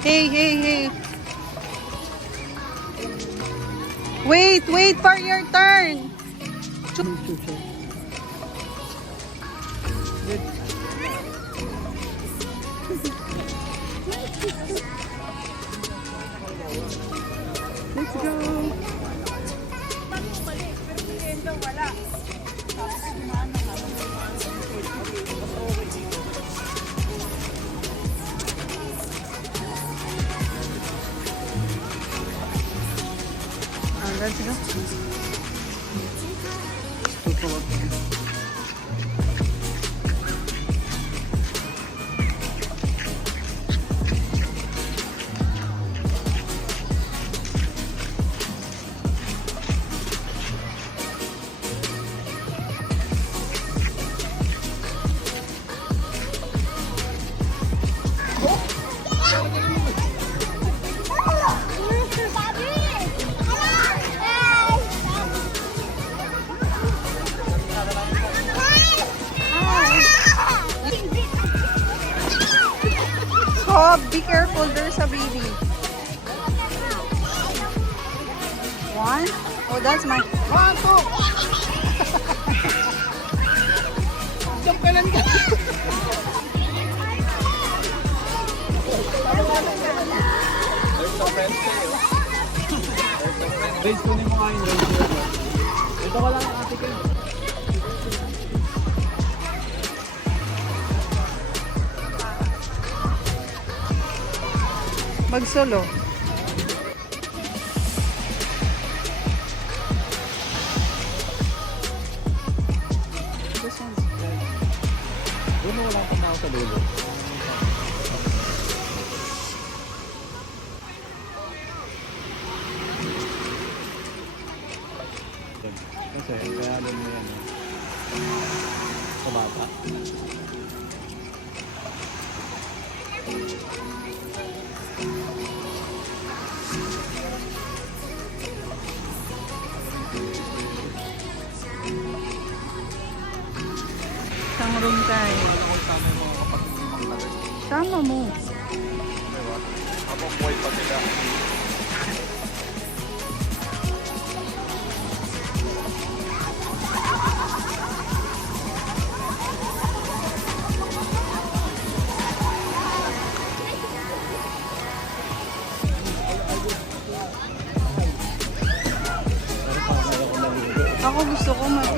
Hey, hey, hey. Wait, wait for your turn. Good. Let's go. Let's go. Oh, be careful, there's a baby. One? Oh, that's my... 1, 2! Jump ka lang ka! There's a friend sa'yo. Base ko ni mo nga yung ranger. Ito ka lang ang ate ka. Mag-solo. Doon mo walang pamao sa dulo. Kasi kaya doon mo yan. Sa bata. Isang room tayo. Sama mo. Diba? Habang buhay pa sila. Ako gusto ko mag...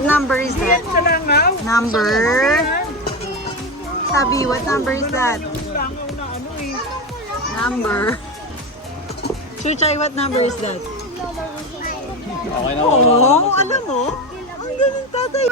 What number is that? Sa langaw. Number? Sabi, what number is that? Yung langaw na ano eh. Number. Chuchay, what number is that? Okay na Oo, alam mo? Ang galing tatay.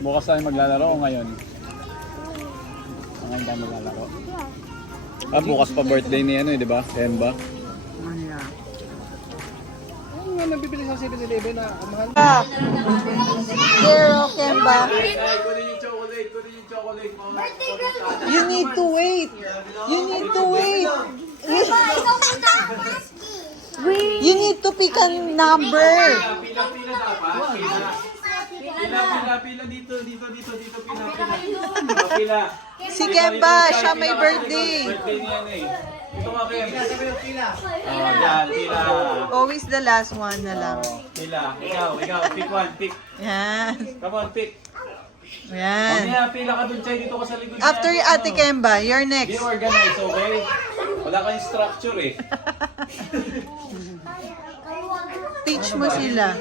Bukas tayo maglalaro o ngayon? Ngayon tayo maglalaro. Bukas pa birthday ni ano eh, di ba? Kemba. Ano nga nabibili sa 7-Eleven na mahal? Zero, Kemba. Kunin yung chocolate, kunin yung chocolate. You need to wait. You need to wait. You need to pick a number. Pila dapat. Pila dito, pila. Si Kemba, siya may birthday. Birthday niya eh. Ito nga Kemba. Yan, pila. Always the last one na lang. Pila. Ikaw, pick one, pick. Yan. Come on, pick. Yan. Mamaya, pila ka dun, Chay, dito ka sa likod niya. After Ate Kemba, you're Be next. organized, okay? Wala kayong structure eh. Teach mo sila.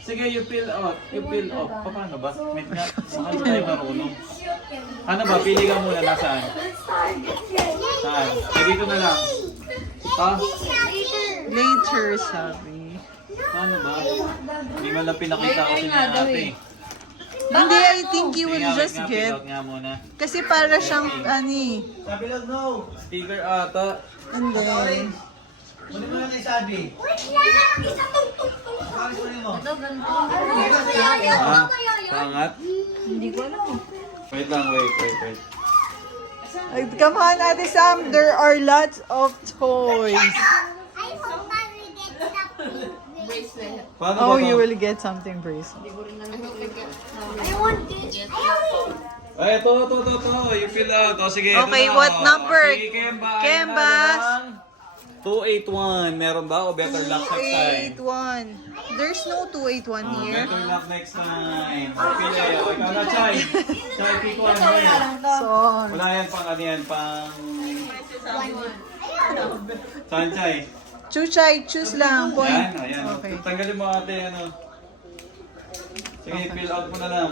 Sige, you peel off. Paano ba? Wait nga, baka hindi tayo marunong. Ano ba? Pili ka muna. Nasaan? Saan? Eh, dito na lang. Ha? Later, sabi. Paano ba? Hindi mo lang pinakita ko sila ate. Hindi, I think you will Sige, just wait nga, get. peel out nga muna. Kasi para siyang, ani. Sticker ata. Hindi. Ha? Pangat? Hindi ko alam. Wait lang, wait. Ay, come on, Ate Sam. There are lots of toys. Paano Oh, ba you to? will get something bracelet. Ay, ito. You fill out. O, sige. ito Okay, na. what number? Sige, Kemba. Kemba. 281. Meron ba? O better luck next time? 281. There's no 281 here. Better luck next time. Okay, ikaw na, Chay. Chay, pick one. Here. So, Wala yan pang ano yan, pang... Saan, Chay? Chuchay, choose lang. Point. Ayan. Okay. Tanggalin mo ate, ano. Sige, fill out mo na lang.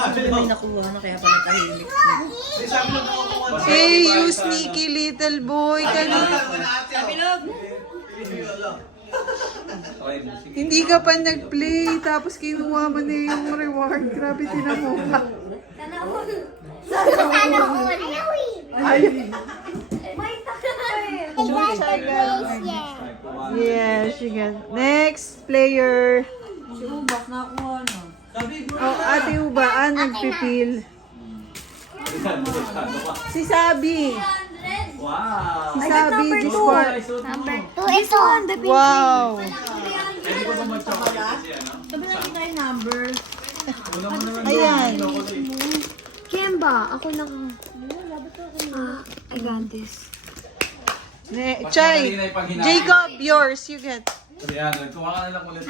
May nakuha na kaya pala tahimik. Hey, you sneaky little boy. Hindi ka pa nag-play, tapos kinuha mo na yung reward. Grabe, tinan mo. Yes, you get. Next player. Si Ubak nakuha na. Oh, Ate Uba, nagpipil. Si Sabi. Wow! Si Sabi, this one. Wow. Pwede ko ba mag-chocolate kasi ano? Sabi natin tayo number. Una mo naman Ayan. Kemba, ako lang. I got this. Chay, Jacob, yours. You get. Ayan, nagkuha ka na lang ulit.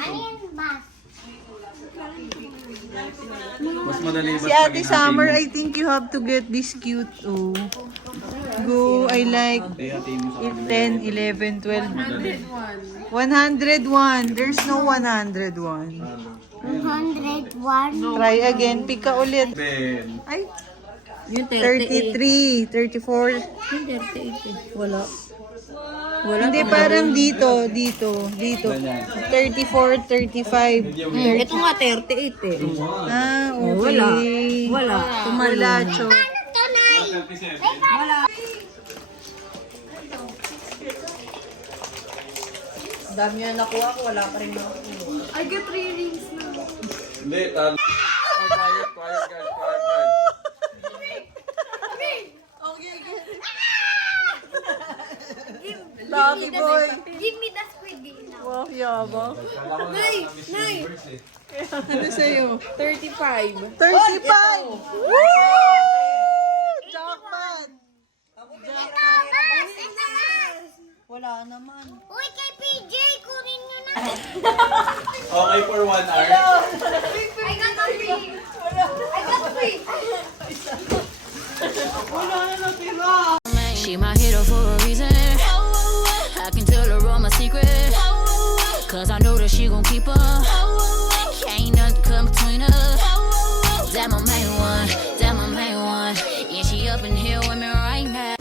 Mas madali ba Si Ate Summer, I think you have to get this cute. Oh. Go, I like 10, 11, 12. 101. There's no 101. 101. Try again. Pick ka ulit. Ben. Ay, Yung 38. 33, 34. Yung 38 Wala. Hindi, parang dito. 34, 35. Ito nga 38 eh. Ah, okay. Wala. Tumalo. Wala, Cho. Dami na nakuha ko, wala pa rin nakuha. I got 3 rings na. Hindi, talo. Quiet guys. Lucky boy. Give me the squid now. Wow, yabang. Nay! Ano sa'yo? 35. 35! Woo! Jackpot! Wala naman. Uy, kay PJ, kunin nyo na. Okay for 1 hour. I got 3. I got 3. She my hero for a reason. Cause I know that she gon' keep up. Can't nothing come between us. That my main one, that my main one. Yeah, she up in here with me right now.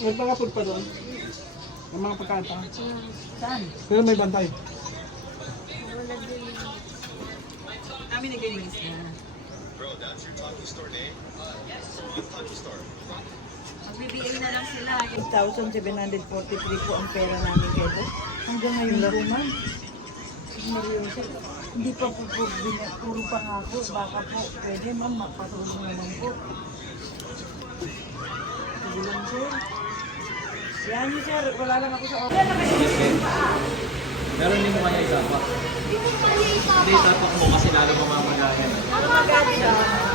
May mga food pa doon. May mga pagkain pa. Saan? Pero may bantay. Kami nag-release na. Magbibigay na lang sila. 8,743 po ang pera namin kayo. Hanggang ngayon po, ma'am. Seryoso. Hindi pa po puro pangako. Baka po pwede, ma'am, magpatulong naman po. Sige lang, sir. Yan niyo, sir. Wala lang ako sa office. Pero hindi mo kaya isapak. Hindi, isapak mo kasi lalo mamamagayan. Ano magagawa?